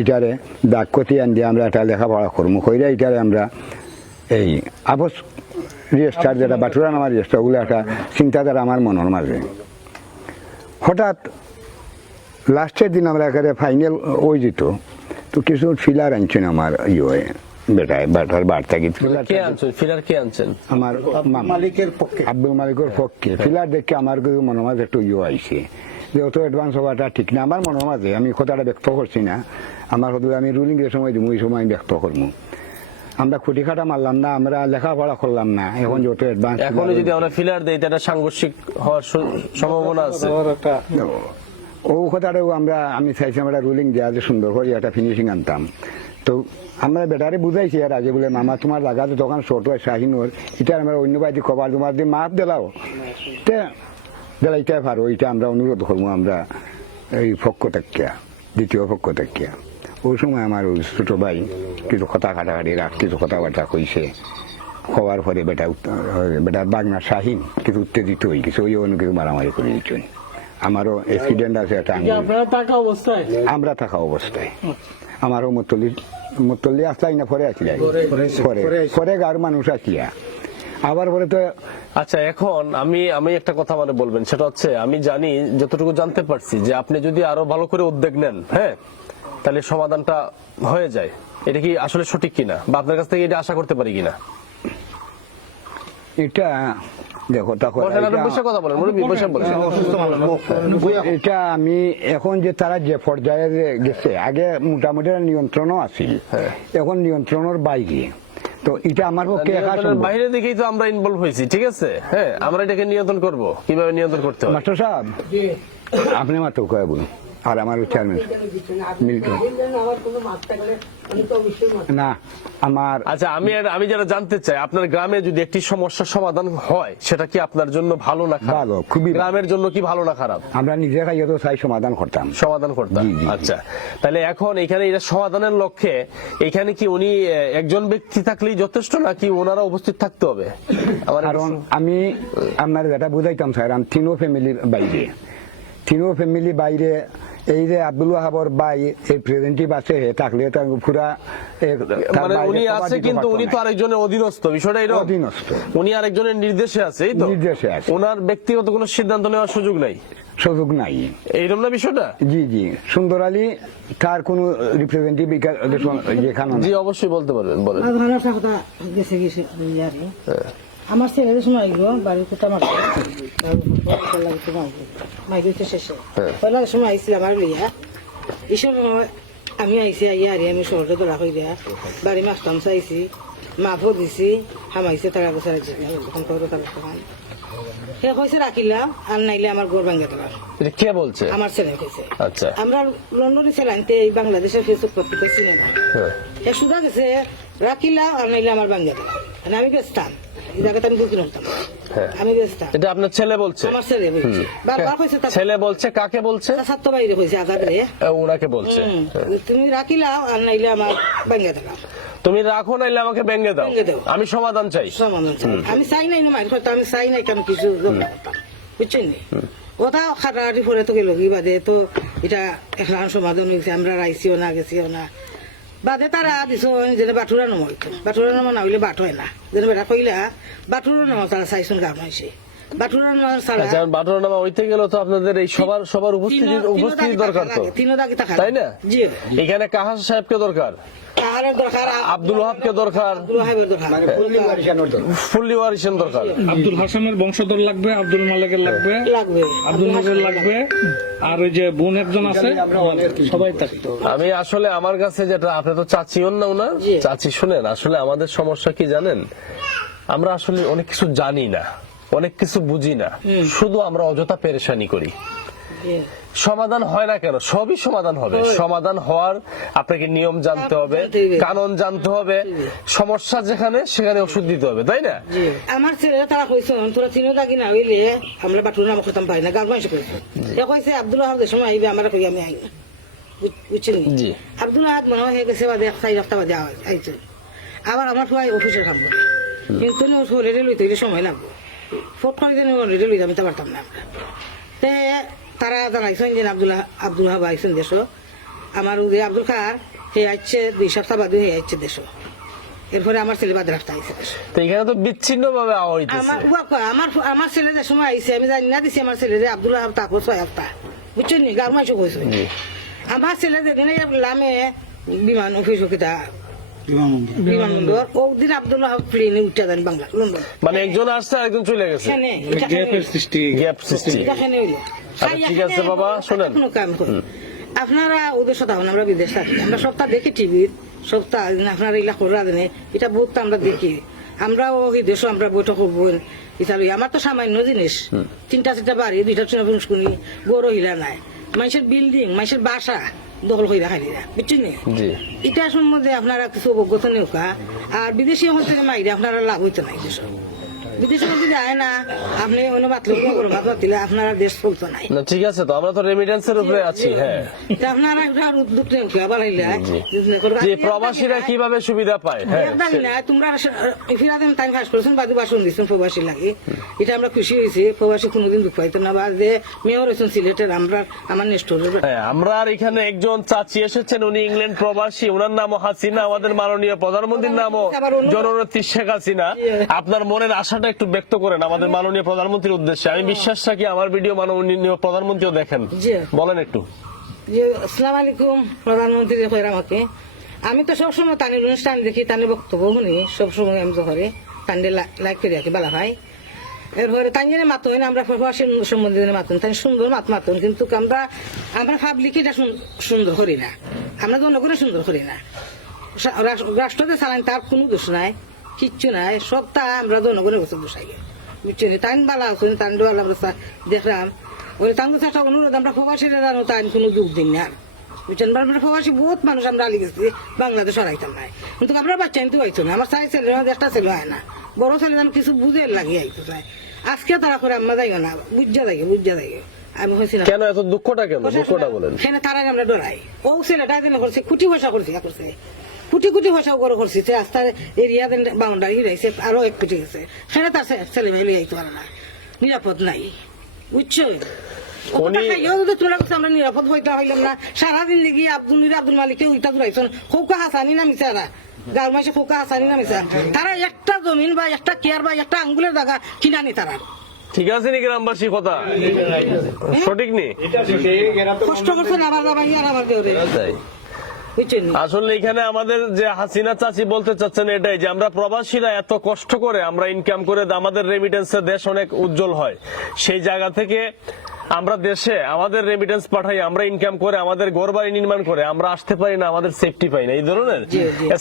এটারে দাগ কতি আন দিয়ে আমরা একটা লেখাপড়া করবো কইরা এটারে আমরা এই আবস রেজিস্টার যেটা বাটুরা নামার রেজিস্টার, ওগুলো একটা চিন্তাধারা আমার মনের মাঝে। হঠাৎ লাস্টের দিন আমরা এখানে ফাইনাল ওই যেত, তো কিছু ফিলার আনছেন আমার ইয়ে বেটায় বাটার বার্তা গীত কে আনছেন ফিলার, কে আনছেন? আমার মালিকের পক্ষে, আব্দুল মালিকের পক্ষে ফিলার দেখে আমার কিছু মনের মাঝে একটু ইয়ে আইছে, যে অত অ্যাডভান্স হওয়াটা ঠিক না আমার মনের মাঝে। আমি কথাটা ব্যক্ত করছি না, আমার হয়তো আমি রুলিং এর সময় দিব, ওই সময় আমি ব্যক্ত করবো। আমরা খুঁটি খাটা মারলাম না, আমরা লেখাপড়া করলাম না, এখন যত অ্যাডভান্স এখন যদি আমরা ফিলার দেই এটা সাংঘর্ষিক হওয়ার সম্ভাবনা আছে। ও কথাটাও আমি চাইছিলাম একটা রুলিং দেওয়া, যে সুন্দর করে একটা ফিনিশিং আনতাম। তো আমরা বেটারে বুঝাইছি আর আগে বলে মামা তোমার লাগাতে তখন ছোট হয় শাহিনোর, এটা আমরা অন্য বাড়ি খবর তোমার দিয়ে মাপ দিলাও দিলাইটাই পারো, ওইটা আমরা অনুরোধ করবো আমরা এই পক্ষ থেকে, দ্বিতীয় পক্ষ থেকে। ওই সময় আমার ওই ছোট ভাই কিছু কথা কাটাকাটি কিছু কথাবার্তা কইছে, হওয়ার পরে বেটার বাগনা শাহিন কিছু উত্তেজিত হয়ে গেছে, ওই অন্য কিছু মারামারি করে দিচ্ছেন। আমারও অ্যাক্সিডেন্ট আছে একটা, আমরা থাকা অবস্থায় আমারও মুতল্লি আসলাই না পরে আসলাই, পরে গার মানুষ আসিয়া আবার পরে তো। আচ্ছা, এখন আমি একটা কথা মানে বলবেন, সেটা হচ্ছে আমি জানি যতটুকু জানতে পারছি যে আপনি যদি আরো ভালো করে উদ্যোগ নেন, হ্যাঁ, তাহলে সমাধানটা হয়ে যায়। এটা কি আসলে সঠিক কিনা, বা আপনার কাছ থেকে এটা আশা করতে পারি কিনা? এটা দেখো কথা বলেন, এটা আমি এখন যে তারা যে পর্যায়ে গেছে, আগে মোটামুটি নিয়ন্ত্রণও আছিল, এখন নিয়ন্ত্রণের বাইরে। তো এটা আমার পক্ষে বাইরে দেখেই তো আমরা ইনভলভ হয়েছি, ঠিক আছে, হ্যাঁ, আমরা এটাকে নিয়ন্ত্রণ করব, কিভাবে নিয়ন্ত্রণ করতে হবে। মাস্টার সাহেব আপনি মাত্র কয়ে বলুন, আর আমার চেয়ারম্যান মিল্টন না আমার। আচ্ছা, আমি যেটা জানতে চাই, আপনার গ্রামে যদি একটি সমস্যার সমাধান হয়, সেটা কি আপনার জন্য ভালো না খারাপ? ভালো, খুবই গ্রামের জন্য কি ভালো না খারাপ? আমরা নিজেরা তো চাই সমাধান করতাম। আচ্ছা, তাহলে এখন এখানে এটা সমাধানের লক্ষ্যে এখানে কি উনি একজন ব্যক্তি থাকলেই যথেষ্ট, নাকি ওনারা উপস্থিত থাকতে হবে? কারণ আমি আপনার যেটা বুঝাইতাম স্যার, আমি তিনো ফ্যামিলি বাইরে এই যে আব্দুল ওয়াহাবর ভাই এই প্রেজেন্টিভ আছে থাকলে পুরা মানে উনি আছে, কিন্তু উনি তো আরেকজনের অধীনস্থ, বিষয়টা এরকম অধীনস্থ, উনি আরেকজনের নির্দেশে আছে, এই তো নির্দেশে আছে, ওনার ব্যক্তিগত কোনো সিদ্ধান্ত নেওয়ার সুযোগ নাই, এইরকম না বিষয়টা? জি জি, সুন্দর আলী তার কোন রিপ্রেজেন্টেটিভ যেখানে, জি অবশ্যই বলতে পারবেন, বলেন। আমার ছেলেদের সময় বাড়ির কোথা মাইকে শেষে পয়লার সময় আইসি আমার লইয়া এই সময় আমি আইসি আইয়া আর আমি শহরে ধরা হয়ে দেয়া বাড়ি মাছ টামসা আইসি মাফও দিছি হামাইছে টাকা পয়সা সে কইছে রাখিলাম, আর নাইলে আমার গোর ভাঙ্গে দিলাম। কে বলছে? আমার ছেলে কইছে। আচ্ছা, আমরা লন্ডনে ছিলামতে এই বাংলাদেশের ফেসবুক পত্রিকা সিনেমা সে সুদা গেছে রাখিলাম, আর নাইলে আমার ভাঙ্গে দিলাম। আমি বেচতাম এটা আপনার ছেলে বলছে? আমার ছেলে বলছে, বারবার কইছে। ছেলে বলছে? কাকে বলছে? ছাত্র বাইরে কইছে, আগারে ওনাকে বলছে তুমি রাখিলাও, আর নাইলে আমার ভাঙ্গে দিলাম। তুমি রাখো, নাইলে আমাকে ভেঙে দাও, আমি সমাধান চাই। আমি চাই নাই না মাইর করতে, আমি চাই নাই কেন কিছু করতাম, বুঝছেন? ওটা খাটাখাটি পরে তো গেল কি বাদে, তো এটা এখন সমাধান হয়েছে, আমরা রাইছিও না গেছিও না বাদে তারা দিছ যেন বাটুরা নমা হইতো, বাটুরা নমা না হইলে বাট হয় না, যেন বেটা কইলা বাটুরা নমা তারা চাইছুন গাম হয়েছে। বাটুরানামা ছাড়া আচ্ছা বাটুরানামা হইতে গেলে তো আপনাদের এই সবার উপস্থিতি দরকার তো, তিনও দাগি থাকা তাই না? জি এখানে কাহার সাহেবকে দরকার, কাহারের দরকার, আব্দুল ওহাবকে দরকার, আব্দুল ওহাবের দরকার, ফুল্লি ওয়ারিসের দরকার, আব্দুল হাসানের বংশধর লাগবে, আব্দুল মালিকের লাগবে, লাগবে, আব্দুল নজর লাগবে, আর ওই যে বোন একজন আছে, সবাই থাকতো। আমি আসলে আমার কাছে যেটা, আপনি তো চাচি হন না ওনার, জি। চাচি শুনেন, আসলে আমাদের সমস্যা কি জানেন, আমরা আসলে অনেক কিছু জানি না, অনেক কিছু বুঝি না, শুধু আমরা অযথা পেরেশানি করি। জি। সমাধান হয় না কেন? সবই সমাধান হবে। সমাধান হওয়ার আপনাকে নিয়ম জানতে হবে, কানুন জানতে হবে, সমস্যা যেখানে সেখানে ওষুধ দিতে হবে, তাই না? জি। আমার ছেলেরা তারা কইছে তোরা তিনও দাগি না হইলে আমরা বাটুরানামা করতাম পারি না, গাঁর মানুষ কইছে। কইছে আব্দুল ওহাব যে সময় আইবে আমরা কই আমি আই না, বুঝছেন? জি। আব্দুল ওহাব মনে হয় গেছে বাদে 4 সপ্তাহ বাদে আইছে। আবার আমার সবাই অফিসের কাম করে, কিন্তু রেডি লইতে গেলে সময় লাগবে, ফোট করে দিন রেডি লইতে আমি তো পারতাম না আমরা। তে তারা জানাইছেন যে আব্দুল ওহাব আইছেন দেশ, আমার উদয় আব্দুল খার হে আইছে 2 সপ্তাহ বাদে হে আইছে দেশ। এরপরে আমার ছেলে বাদ রাখতে আইছে দেশ। তো এখানে তো বিচ্ছিন্ন ভাবে আওয়া হইতেছে। আমার ছেলে যে সময় আইছে আমি জানি না দিছি আমার ছেলে আব্দুল ওহাব তাকো 6 সপ্তাহ, বুঝছেন নি? গাঁর মানুষ কইছে আমার ছেলে যেদিন লামে বিমান অফিস কিতা বিমানবন্দর ওদিন আব্দুল ওহাব প্লেনে উঠে যান বাংলা লন্ডন, মানে একজন আসছে একজন চলে গেছে, গ্যাপের সৃষ্টি। গ্যাপ সৃষ্টি। আচ্ছা, ঠিক আছে বাবা, শোনেন। আপনারা ওদের সাথে আমরা বিদেশ থাকি, আমরা সপ্তাহ দেখি টিভির, সপ্তাহ আপনারা এগুলা করা দেনে, এটা বহুত আমরা দেখি, আমরাও ওই দেশও আমরা বৈঠক করবো ইতালি। আমার তো সামান্য জিনিস, 3টা বাড়ি, 2টা শুনি, বড় হিলা নাই, মানুষের বিল্ডিং, মানুষের বাসা দখল করে রাখাই না, বুঝছেন? জি। এটা সম্বন্ধে আপনারা কিছু অবগত নেওয়া, আর বিদেশি হল থেকে মাইরে আপনারা লাভ হইতে নাই দেশ, বিদেশে যদি যায় না আপনি অন্য বাতলে ভাত দিলে আপনারা দেশ চলতো নাই। না ঠিক আছে, তো আমরা তো রেমিটেন্সের উপরে আছি। হ্যাঁ, তা আপনারা উদ্যোগ নেওয়া বাড়াইলে যে প্রবাসীরা কিভাবে সুবিধা পায়। হ্যাঁ, তোমরা ফিরা দেন টাইম পাস করেছেন, বাদু বাসন দিচ্ছেন প্রবাসী লাগে, এটা আমরা খুশি হয়েছি। প্রবাসী কোনোদিন দুঃখ পাইতো না, বা যে মেয়র হয়েছেন সিলেটের আমরা আমার নেক্সট হ্যাঁ, আমরা আর এখানে একজন চাচি এসেছেন, উনি ইংল্যান্ড প্রবাসী, ওনার নামও হাসিনা, আমাদের মাননীয় প্রধানমন্ত্রীর নামও জননেত্রী শেখ হাসিনা। আপনার মনের আশাটা একটু ব্যক্ত করেন আমাদের মাননীয় প্রধানমন্ত্রীর উদ্দেশ্যে। আমি বিশ্বাস রাখি আমার ভিডিও মাননীয় প্রধানমন্ত্রীও দেখেন, বলেন একটু। আসসালামু আলাইকুম প্রধানমন্ত্রী আমাকে, আমি তো সবসময় তানের অনুষ্ঠান দেখি, তানের বক্তব্য শুনি সবসময়, আমি করে তান্ডে লাইক করে রাখি বালা ভাই। এরপরে তাই জন্য মাতুন, আমরা প্রবাসী সম্বন্ধে মাতুন, তাই সুন্দর মাতুন, কিন্তু আমরা পাবলিক এটা সুন্দর করি না, আমরা জনগণে সুন্দর করি না। রাষ্ট্রতে চালান তার কোনো দোষ নাই, কিচ্ছু নাই, সবটা আমরা জনগণের বছর বসাই, বুঝছেন? তাই বালা আছেন, তাই বালা আমরা দেখলাম ওই তাঙ্গু চাষা অনুরোধ, আমরা প্রবাসীরা জানো তাই কোনো যোগ দিন না, বুঝছেন? আমরা প্রবাসী বহুত মানুষ আমরা আলি গেছি, বাংলাদেশ হারাইতাম নাই, কিন্তু আমরা বাচ্চা কিন্তু আইতো না, আমার 4 ছেলে, 1টা ছেলে হয় না, বড় ছেলে যেন কিছু বুঝে লাগিয়ে আইতো চাই। আজকে তারা করে আমরা যাইও না, বুঝা যাই আমি হয়েছি না। কেন এত দুঃখটা, কেন দুঃখটা বলেন? সেখানে তারা আমরা ডরাই, ও ছেলেটা দিন করছে কুটি পয়সা করছে, কোটি পয়সা করে করছে, রাস্তার এরিয়া বাউন্ডারি হিরাইছে, আরো 1 কোটি গেছে, সেখানে তার ছেলে মেয়ে আইতে পারে না, নিরাপদ নাই, বুঝছো? আমরা নিরাপদ হইতে হইলাম না, সারাদিন দেখি আব্দুল মালিককে উইটা দূরাইছেন, খৌকা হাসানি না মিশারা, গাঁর মাসে খৌকা হাসানি না মিশা, তারা একটা জমিন বা একটা কেয়ার বা একটা আঙ্গুলের জায়গা কিনানি তারা। ঠিক আছে নি গ্রামবাসী কথা সঠিক নেই, কষ্ট করছেন আমার বাবা আর আমার দেওরে, বুঝছেন? আসলে এখানে আমাদের যে হাসিনা চাচি বলতে চাচ্ছেন এটাই, যে আমরা প্রবাসীরা এত কষ্ট করে আমরা ইনকাম করে আমাদের রেমিটেন্সে দেশ অনেক উজ্জ্বল হয়, সেই জায়গা থেকে আমরা দেশে আমাদের রেমিটেন্স পাঠাই, আমরা ইনকাম করে আমাদের ঘরবাড়ি নির্মাণ করে আমরা আসতে পারি না, আমাদের সেফটি পাই না, এই ধরনের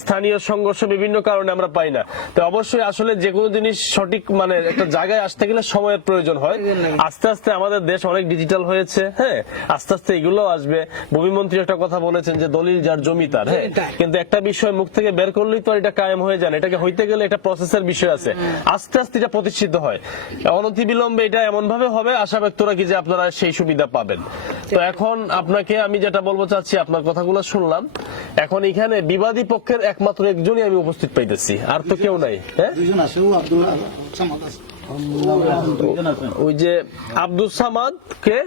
স্থানীয় সংঘর্ষ বিভিন্ন কারণে আমরা পাই না। তো অবশ্যই আসলে যে কোনো জিনিস সঠিক মানে একটা জায়গায় আসতে গেলে সময়ের প্রয়োজন হয়। আস্তে আস্তে আমাদের দেশ অনেক ডিজিটাল হয়েছে, হ্যাঁ, আস্তে আস্তে এগুলোও আসবে। ভূমিমন্ত্রী একটা কথা বলেছেন যে দলিল যার জমি তার, হ্যাঁ, কিন্তু একটা বিষয় মুখ থেকে বের করলেই তো এটা কায়েম হয়ে যায় না, এটাকে হইতে গেলে একটা প্রসেসের বিষয় আছে, আস্তে আস্তে এটা প্রতিষ্ঠিত হয়, অনতিবিলম্বে এটা এমন ভাবে হবে, আশা ব্যক্ত রাখি যে আপনারা সেই সুবিধা পাবেন। তো এখন আপনাকে আমি যেটা বলবো চাচ্ছি, আপনার কথাগুলো শুনলাম, এখন এখানে বিবাদী পক্ষের একমাত্র একজনই আমি উপস্থিত পাইতেছি, আর তো কেউ নাই। হ্যাঁ, ওই যে আব্দুল সামাদ কে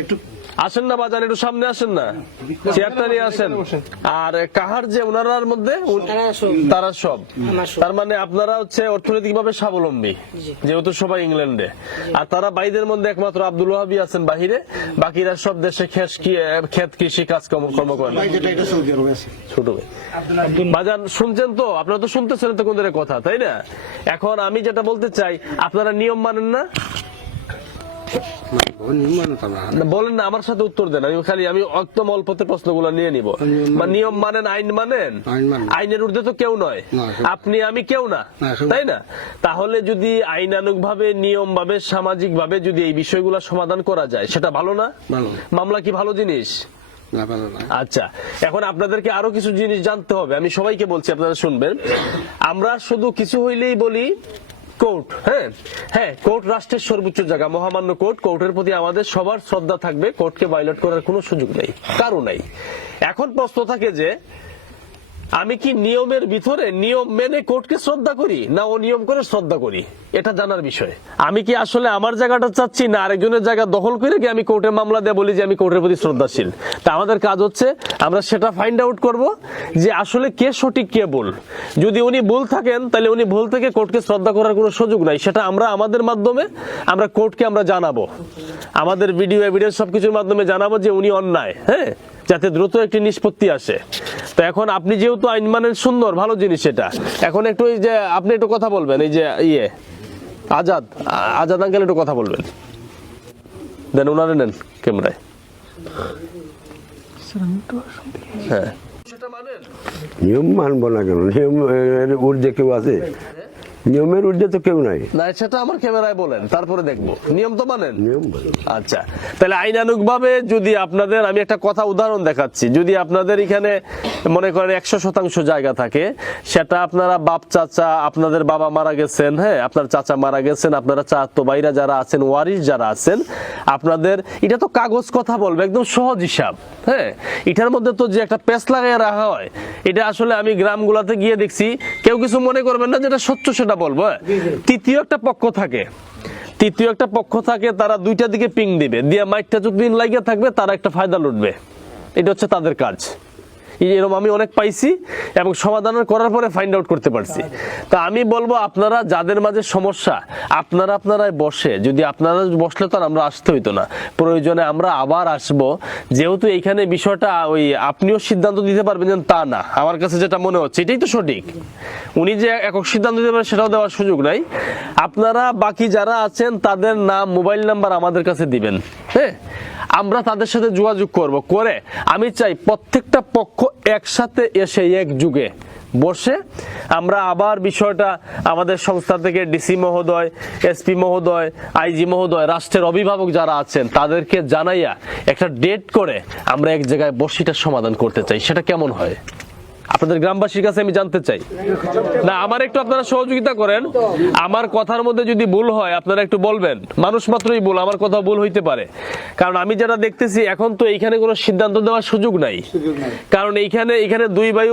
একটু আসেন না বাজান, একটু সামনে আসেন না, চেয়ারটা নিয়ে আসেন। আর কাহার যে ওনারার মধ্যে তারা সব, তার মানে আপনারা হচ্ছে অর্থনৈতিক ভাবে স্বাবলম্বী, যেহেতু সবাই ইংল্যান্ডে। আর তারা বাইদের মধ্যে একমাত্র আব্দুল ওয়াহাবই আছেন বাহিরে, বাকিরা সব দেশে ক্ষেত কৃষি কাজ কর্ম করেন। ছোট ভাই বাজান শুনছেন তো, আপনারা তো শুনতেছেন তো কোনদের কথা, তাই না? এখন আমি যেটা বলতে চাই, আপনারা নিয়ম মানেন না? বলেন না, আমার সাথে উত্তর দেন। আমি একদম অল্পতে প্রশ্নগুলো নিয়ে নিব। নিয়ম মানেন, আইন মানেন? আইনের ঊর্ধ্বে তো কেউ নয়, আপনি আমি কেউ না, তাই না? তাহলে যদি আইনানুগ ভাবে, নিয়ম ভাবে, সামাজিক ভাবে যদি এই বিষয়গুলো সমাধান করা যায়, সেটা ভালো না? মামলা কি ভালো জিনিস? আচ্ছা, এখন আপনাদেরকে আরো কিছু জিনিস জানতে হবে। আমি সবাইকে বলছি, আপনারা শুনবেন। আমরা শুধু কিছু হইলেই বলি কোর্ট। হ্যাঁ, কোর্ট রাষ্ট্রের সর্বোচ্চ জায়গা, মহামান্য কোর্ট। কোর্টের প্রতি আমাদের সবার শ্রদ্ধা থাকবে, কোর্টকে ভায়োলেট করার কোনো সুযোগ নেই, কারো নাই। এখন প্রশ্ন থাকে যে আমি কি নিয়মের ভিতরে নিয়ম মেনে কোর্টকে শ্রদ্ধা করি, না অনিয়ম করে শ্রদ্ধা করি, এটা জানার বিষয়। আমি কি আসলে আমার জায়গাটা চাচ্ছি, না আরেকজনের জায়গা দখল করে কি আমি কোর্টে মামলা দিয়ে বলি যে আমি কোর্টের প্রতি শ্রদ্ধাশীল? তা আমাদের কাজ হচ্ছে আমরা সেটা ফাইন্ড আউট করব যে আসলে কে সঠিক কে ভুল। যদি উনি ভুল থাকেন, তাহলে উনি ভুল থেকে কোর্টকে শ্রদ্ধা করার কোনো সুযোগ নাই। সেটা আমরা আমাদের মাধ্যমে আমরা কোর্টকে আমরা জানাবো, আমাদের ভিডিও এভিডেন্স সবকিছুর মাধ্যমে জানাবো যে উনি অন্যায়, যাতে দ্রুত একটি নিষ্পত্তি আসে। তো এখন আপনি যেহেতু আইন মানেন, সুন্দর ভালো জিনিস এটা। এখন একটু এই যে আপনি একটু কথা বলবেন, এই যে আজাদ আঙ্কেল একটু কথা বলবেন, দেন ওনারে নেন ক্যামেরায়। হ্যাঁ, নিয়ম মানবো না কেন? নিয়মের ঊর্ধ্বে কেউ আছে? নিয়মের ঊর্ধ্বে তো কেউ নাই। না, সেটা আমার ক্যামেরায় বলেন, তারপরে দেখবো। নিয়ম তো মানেন? নিয়ম আচ্ছা, তাহলে আইনানুগ ভাবে যদি আপনাদের, আমি একটা কথা উদাহরণ দেখাচ্ছি, যদি আপনাদের এখানে মনে করেন 100% জায়গা থাকে, সেটা আপনারা বাপ চাচা, আপনাদের বাবা মারা গেছেন, আপনার চাচা মারা গেছেন, আপনারা চাচাতো ভাইরা যারা আছেন, ওয়ারিশ যারা আছেন, আপনাদের এটা তো কাগজ কথা বলবে, একদম সহজ হিসাব। এটার মধ্যে তো যে একটা পেস লাগাই রাখা হয়, এটা আসলে আমি গ্রামগুলাতে গিয়ে দেখছি, কেউ কিছু মনে করবেন না, যেটা সত্য সেটা বলবো। তৃতীয় একটা পক্ষ থাকে, তারা দুইটা দিকে পিং দিবে, দিয়ে মাইকটা যতদিন লাগিয়ে থাকবে তারা একটা ফায়দা লুটবে। এটা হচ্ছে তাদের কাজ। এরকম আমি অনেক পাইছি এবং সমাধান করার পরে ফাইন্ড আউট করতে পারছি। তা আমি বলবো, আপনারা যাদের মাঝে সমস্যা, আপনারাই বসে, যদি আপনারা বসলে তো আমরা আসতে হইতো না, প্রয়োজনে আমরা আবার আসবো। যেহেতু এইখানে বিষয়টা ওই আপনিও সিদ্ধান্ত দিতে পারবেন তা না, আমার কাছে যেটা মনে হচ্ছে এটাই তো সঠিক। উনি যে একক সিদ্ধান্ত দিতে পারেন সেটাও দেওয়ার সুযোগ নাই। আপনারা বাকি যারা আছেন তাদের নাম, মোবাইল নাম্বার আমাদের কাছে দিবেন, আমরা তাদের সাথে যোগাযোগ করে আমি চাই প্রত্যেকটা পক্ষ একসাথে এসে একযুগে বসে আমরা আবার বিষয়টা আমাদের সংস্থা থেকে ডিসি মহোদয়, এসপি মহোদয়, আইজি মহোদয়, রাষ্ট্রের অভিভাবক যারা আছেন তাদেরকে জানাইয়া একটা ডেট করে আমরা এক জায়গায় বসিটা সমাধান করতে চাই। সেটা কেমন হয়? আপনাদের গ্রামবাসীর কাছে আমি জানতে চাই। না, আমার একটু আপনারা সহযোগিতা করেন। আমার কথার মধ্যে যদি ভুল হয় আপনারা একটু বলবেন, মানুষ মাত্রই ভুল, আমার কথা ভুল হইতে পারে। কারণ আমি যেটা দেখতেছি, এখন তো এইখানে কোনো সিদ্ধান্ত দেওয়ার সুযোগ নাই, কারণ এইখানে দুই ভাই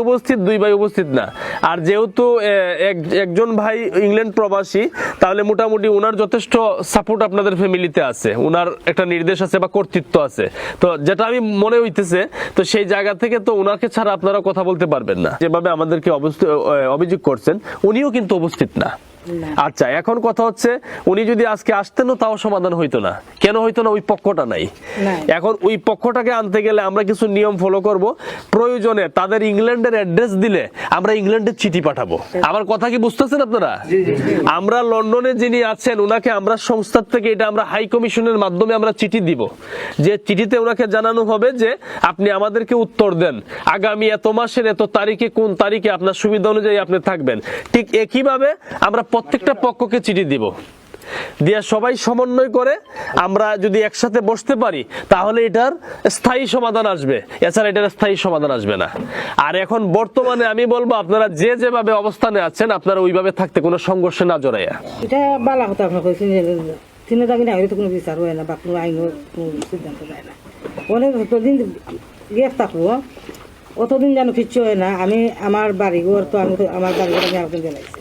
উপস্থিত না। আর যেহেতু একজন ভাই ইংল্যান্ড প্রবাসী, তাহলে মোটামুটি ওনার যথেষ্ট সাপোর্ট আপনাদের ফ্যামিলিতে আছে, ওনার একটা নির্দেশ আছে বা কর্তৃত্ব আছে। তো যেটা আমি মনে হইতেছে, তো সেই জায়গা থেকে তো ওনাকে ছাড়া আপনারা কথা বলতে পারবেন না। যেভাবে আমাদেরকে অভিযোগ করছেন, উনিও কিন্তু উপস্থিত না। আচ্ছা, এখন কথা হচ্ছে, উনি যদি আজকে আসতেনও তাও সমাধান হইতো না। কেন হইতো না? ওই পক্ষটা নাই। এখন ওই পক্ষটাকে আনতে গেলে আমরা কিছু নিয়ম ফলো করব। প্রয়োজনে তাদের ইংল্যান্ডের অ্যাড্রেস দিলে আমরা ইংল্যান্ডের চিঠি পাঠাবো। আমার কথা কি বুঝতেছেন আপনারা? আমরা লন্ডনে যিনি আছেন ওনাকে আমরা সংস্থার থেকে, এটা আমরা হাই কমিশনের মাধ্যমে আমরা চিঠি দিব, যে চিঠিতে ওনাকে জানানো হবে যে আপনি আমাদেরকে উত্তর দেন, আগামী এত মাসের এত তারিখে কোন তারিখে আপনার সুবিধা অনুযায়ী আপনি থাকবেন। ঠিক একইভাবে আমরা প্রত্যেকটা পক্ষকে চিঠি দিব, দিয়ে সবাই সমন্বয় করে আমরা যদি একসাথে বসতে পারি, তাহলে এটার স্থায়ী সমাধান আসবে। এছাড়া এটার স্থায়ী সমাধান আসবে না। আর এখন বর্তমানে আমি বলবো, আপনারা যেভাবে অবস্থানে আছেন, আপনারা ওইভাবে থাকতে, কোনো সংঘর্ষে না জড়াইয়া। এটা বালা কথা আপনার কইছেন, তিন দাবি না হলে তো কোনো বিচার হয় না বা কোনো আইন কোনো সিদ্ধান্ত নেয় না। অনেক যতদিন গ্যাপ থাকবো অতদিন যেন কিচ্ছু হয় না। আমি আমার বাড়িঘর তো, আমি আমার বাড়িঘর আমি আরেকদিন জানাইছি,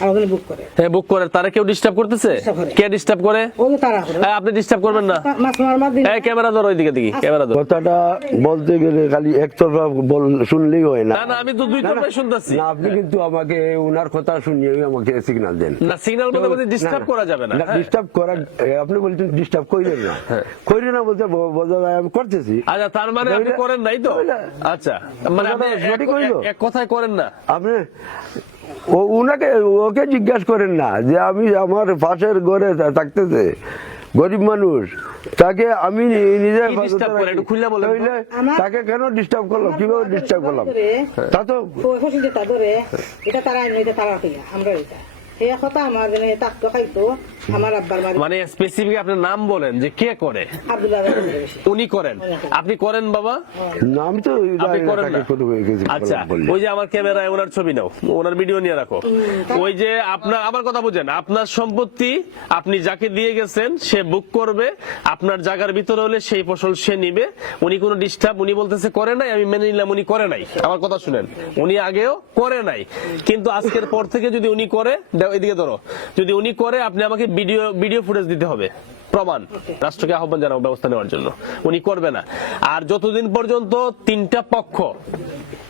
আর ওখানে বুক করে হ্যাঁ বুক করে, তারা কেউ ডিস্টার্ব করতেছে? Disturb করে। কে ডিস্টার্ব করে? ও যে তারা করে হ্যাঁ, আপনি ডিস্টার্ব করবেন না। মাছ মারবার দিন এই ক্যামেরা ধরো, ওইদিকে দেখি ক্যামেরা ধরো। কথাটা বলতে গেলে খালি একতরফা শুনলেই হয় না। না না, আমি তো দুই তরফাই শুনতেছি। না, আপনি কিন্তু আমাকে উনার কথা শুনিয়ে আমাকে সিগন্যাল দেন। না, সিগন্যাল মধ্যে ডিস্টার্ব করা যাবে না। হ্যাঁ। ডিস্টার্ব করা, আপনি বলছেন ডিস্টার্ব কইলেন না, কইলেন না বলতে বোঝা যায় আমি করতেছি। আচ্ছা, তার মানে আপনি করেন নাই তো? আচ্ছা, মানে আপনি সঠিক হইলো? এক কথায় করেন না। আপনি ওকে জিজ্ঞাসা করেন না যে আমি আমার পাশের ঘরে থাকতেছে গরিব মানুষ, তাকে আমি নিজে কি disturb করে? একটু খুলে বলেন তো। তাইলে তাকে কেন ডিস্টার্ব করলাম, কিভাবে ডিস্টার্ব করলাম? তা তো যেটা ধরে এটা তারা আইন এটা তারা হইয়া আমরা এটা এই কথা আমার জন্য তাকতো খাইতো আমার আব্বার বাড়ি মানে স্পেসিফিক আপনার নাম বলেন যে কে করে। আব্দুল্লাহ উনি করেন, আপনি করেন বাবা? না, আমি তো আপনি করেন না? তাকে কোনো কিছু আচ্ছা, বললে। ওই যে আমার ক্যামেরায় ওনার ছবি নাও, ওনার ভিডিও নিয়ে রাখো। ওই যে আপনার, আমার কথা বুঝেন, আপনার সম্পত্তি আপনি যাকে দিয়ে গেছেন সে বুক করবে, আপনার জায়গার ভিতরে হলে সেই ফসল সে নিবে। উনি কোনো ডিস্টার্ব, উনি বলতেছে করে নাই, আমি মেনে নিলাম উনি করে নাই। আমার কথা শুনেন, উনি আগেও করে নাই, কিন্তু আজকের পর থেকে যদি উনি করে, এদিকে ধরো, যদি উনি করে আপনি আমাকে ভিডিও ফুটেজ দিতে হবে, প্রমাণ। রাষ্ট্রকে আহ্বান জানাবো ব্যবস্থা নেওয়ার জন্য। উনি করবে না। আর যতদিন পর্যন্ত তিনটা পক্ষ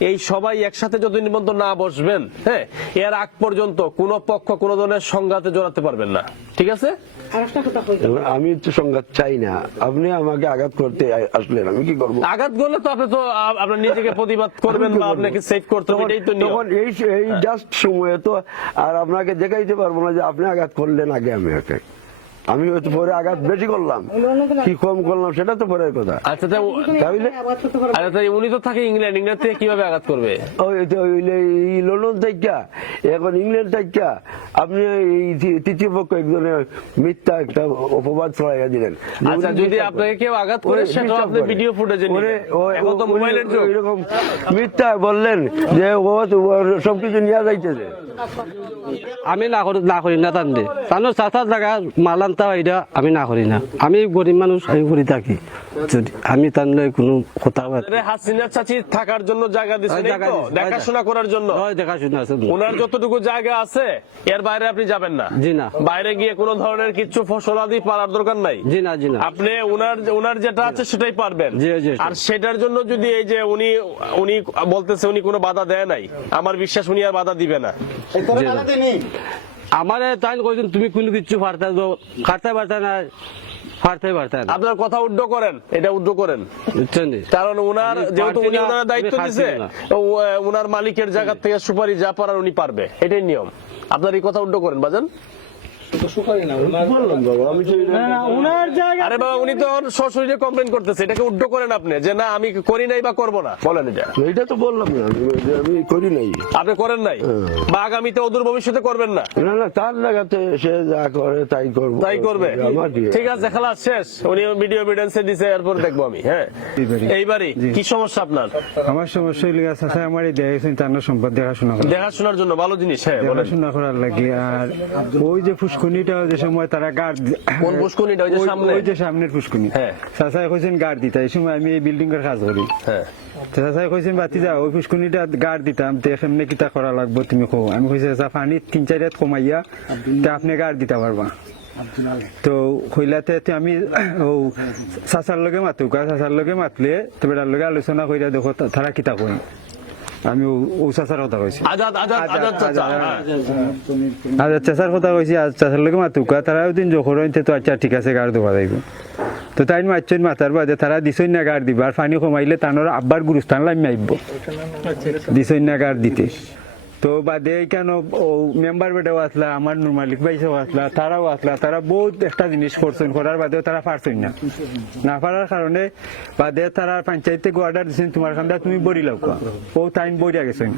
এই সবাই একসাথে যতদিন পর্যন্ত না বসবেন, হ্যাঁ, এর আগ পর্যন্ত কোন পক্ষ কোন ধরনের সংঘাতে জড়াতে পারবেন না, ঠিক আছে? আর একটা কথা কইতো এবার আমি তো সংঘাত চাই না, আপনি আমাকে আঘাত করতে আসলেন, আমি কি করবো? আঘাত করলে তো আপনি তো আপনার নিজেকে প্রতিবাদ করবেন বা আপনাকে সেভ করতে হবে, এটাই তো নিয়ম। তখন এই জাস্ট সময়ে তো আর আপনাকে দেখাইতে পারবো না যে আপনি আঘাত করলেন আগে, আমি হয়তো পরে আঘাত বেশি করলাম কি কম করলাম সেটা তো পরের কথা। আচ্ছা, তাহলে আচ্ছা, উনি তো থাকে ইংল্যান্ড থেকে কিভাবে আঘাত করবে? লন্ডন থেকে, এখন ইংল্যান্ড থেকে আপনি এই তৃতীয় পক্ষ একজনের মিথ্যা একটা অপবাদ ছড়াইয়া দিলেন। আচ্ছা, যদি আপনাকে কেউ আঘাত করে সেটা আপনি ভিডিও ফুটেজে নেবেন। এখন তো মোবাইলের যুগ। এরকম মিথ্যা বললেন যে ও সবকিছু নিয়ে যাইতেছে। আমি না করি না টানলে টানোর চাচার জায়গা মালান্তা এটা আমি না করি না। আমি গরিব মানুষ, আমি ঘুরি থাকি, যদি আমি টানলে কোনো কথা হাসিনা চাচি থাকার জন্য জায়গা দিচ্ছেন, দেখাশোনা করার জন্য। দেখাশোনা আছে, ওনার যতটুকু জায়গা আছে এর বাইরে আপনি যাবেন না। জি না। বাইরে গিয়ে কোনো ধরনের কিছু ফসল আদি পারার দরকার নাই। জি না, জি না। আপনি ওনার যেটা আছে সেটাই পারবেন। জি, জি। আর সেটার জন্য যদি এই যে উনি বলতেছে উনি কোনো বাধা দেয় নাই, আমার বিশ্বাস উনি আর বাধা দিবে না। আমার তাই কইছেন তুমি কোনো কিছু খাটতে পারতে না, আপনার কথা উড্ড করেন, এটা উড্ড করেন, বুঝছেন? কারণ উনার যেহেতু উনি ওনার দায়িত্ব দিছে, উনার মালিকের জায়গা থেকে সুপারি যা পারার উনি পারবে, এটাই নিয়ম। আপনার এই কথা উড্ড করেন বাজান। আরে বাবা, উনি তো সরাসরি কমপ্লেন করতেছে, এটাকে উড্ড করেন আপনি যে না আমি করি নাই বা করবো না, বলেন এটা তো বললাম না যে আমি করি নাই, আপনি করেন নাই বা আগামীতে অদূর ভবিষ্যতে করবেন না। না না, তার লাগাতে সে যা করে তাই করবে। আমার ঠিক আছে, খেলা শেষ। উনি ভিডিও এভিডেন্সে দিছে, এরপর দেখবো আমি। হ্যাঁ, এইবারই কি সমস্যা আপনার? আমার সমস্যা হইলে চাচা আমার দেখেছেন তার সম্পদ দেখাশোনার জন্য ভালো জিনিস। হ্যাঁ, দেখাশোনা করার লাগে। আর ওই যে ফুসকুনিটা যে সময় তারা গার্ড, কোন ফুসকুনিটা? ওই যে সামনে, ওই যে সামনের ফুসকুনি। হ্যাঁ, চাচা কইছেন গার্ড দিতা, এই সময় আমি এই বিল্ডিং এর কাজ করি। হ্যাঁ, চাচা কইছেন বাতি যা ওই ফুসকুনিটা গার্ড দিতাম, তো এমনি কিতা করা লাগবো তুমি কো। আমি কইছি চাচা পানি 3-4 রাত কমাইয়া তা আপনি গার্ড দিতে পারবা। তো কইলাতে আমি ও চাচার লগে মাতুকা, চাচার লগে মাতলে তো বেটার লগে আলোচনা কইরা দেখো তারা কিতা কই। আমি ও চাচার কথা কইছি, চাচার কথা কইছি। চাচার লগে মাতুকা তারা দিন যখন তো আচ্ছা ঠিক আছে গাড় দেওয়া যাইব। তো তাই মারছেন মাতার বাদে তারা দিছই না গাড় দিবা, আর পানি কমাইলে তানোর আব্বার গুরুস্থান লাইম আইব, দিছই না গাড় দিতে। তো বাদে কেন ও মেম্বার বেটাও আসলা, আমার নূর মালিক ভাইসাও আসলা, তারাও আসলা, তারা বহুত একটা জিনিস করছেন, করার বাদেও তারা পারছেন না পারার কারণে বাদে তারা পঞ্চায়েত থেকে অর্ডার দিচ্ছেন তোমার খান্দা তুমি বড়ি লাগ, ও টাইম বড়িয়া গেছেন।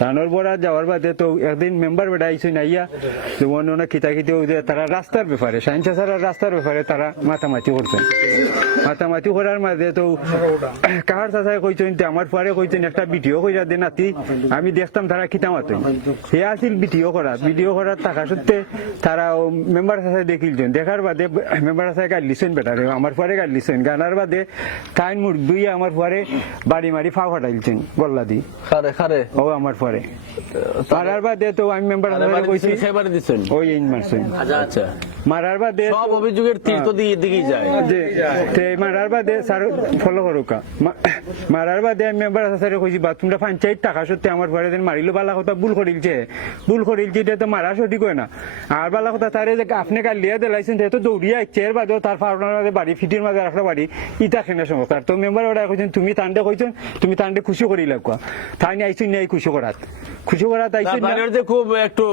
টানোর বড়া যাওয়ার বাদে তো একদিন মেম্বার বেটা আইসেন, আইয়া যেমন ওনা খিতাখিতি তারা রাস্তার ব্যাপারে, সাইন্স ছাড়ার রাস্তার ব্যাপারে তারা মাতামাতি করছেন। মাতামাতি করার মাঝে তো কাহার চাচাই কইছেন, আমার পরে কইছেন একটা ভিডিও কইরা দে নাতি, আমি দেখতাম তারা খিতা মাতো হে আসিল ভিডিও করার থাকা সত্ত্বে তারা মেম্বার সাথে দেখিলছেন দেখার বাদে মেম্বার সাথে গাড়ি লিছেন বেটারে আমার পরে গাড়ি লিছেন গানার বাদে তাই মুড় দুই আমার পরে বাড়ি মারি ফাও ফাটাইলছেন গল্লা দি খারে খারে ও আমার পরে মারার বাদে তো আমি মেম্বার সাথে কইছি সেবারে দিছেন ওই এই মারছেন আচ্ছা মারার বাদে সব অভিযোগের তীর তো দিকেই যায় যে তে মারার বাদে স্যার ফলো করুকা মারার বাদে আমি মেম্বার স্যার কইছি বা তোমরা পঞ্চায়েত টাকা সত্যি আমার ঘরে দিন মারিলো বালা কথা ভুল করিলছে এটা তো মারা সঠিক হয় না আর বালা কথা তারে যে আপনি কাল লিয়া দিলাইছেন তো দৌড়িয়া আইছে এর বাদেও তার ফাউনার মাঝে বাড়ি ফিটির মাঝে রাখা বাড়ি ইটা খেনে সমস্যা তো মেম্বার ওরা কইছেন তুমি তান্ডে কইছেন তুমি তান্ডে খুশি করি লাগা তাই নিয়ে আইছেন নাই খুশি করাত আইছেন না যে খুব একটু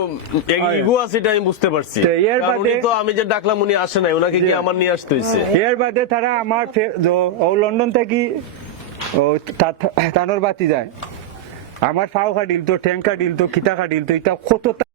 ইগো আছে এটা আমি বুঝতে পারছি তো এর কারণ বাদে উনি তো আমি যে ডাকলাম উনি আসে নাই ওনাকে কি আমার নিয়ে আসতে হইছে এর বাদে তারা আমার ও লন্ডন থেকে ও তানোর বাতি যায় আমার ফাও কাটিল তো ট্যাঙ্কা ডিল তো খিতা কাটিল তো এটা কত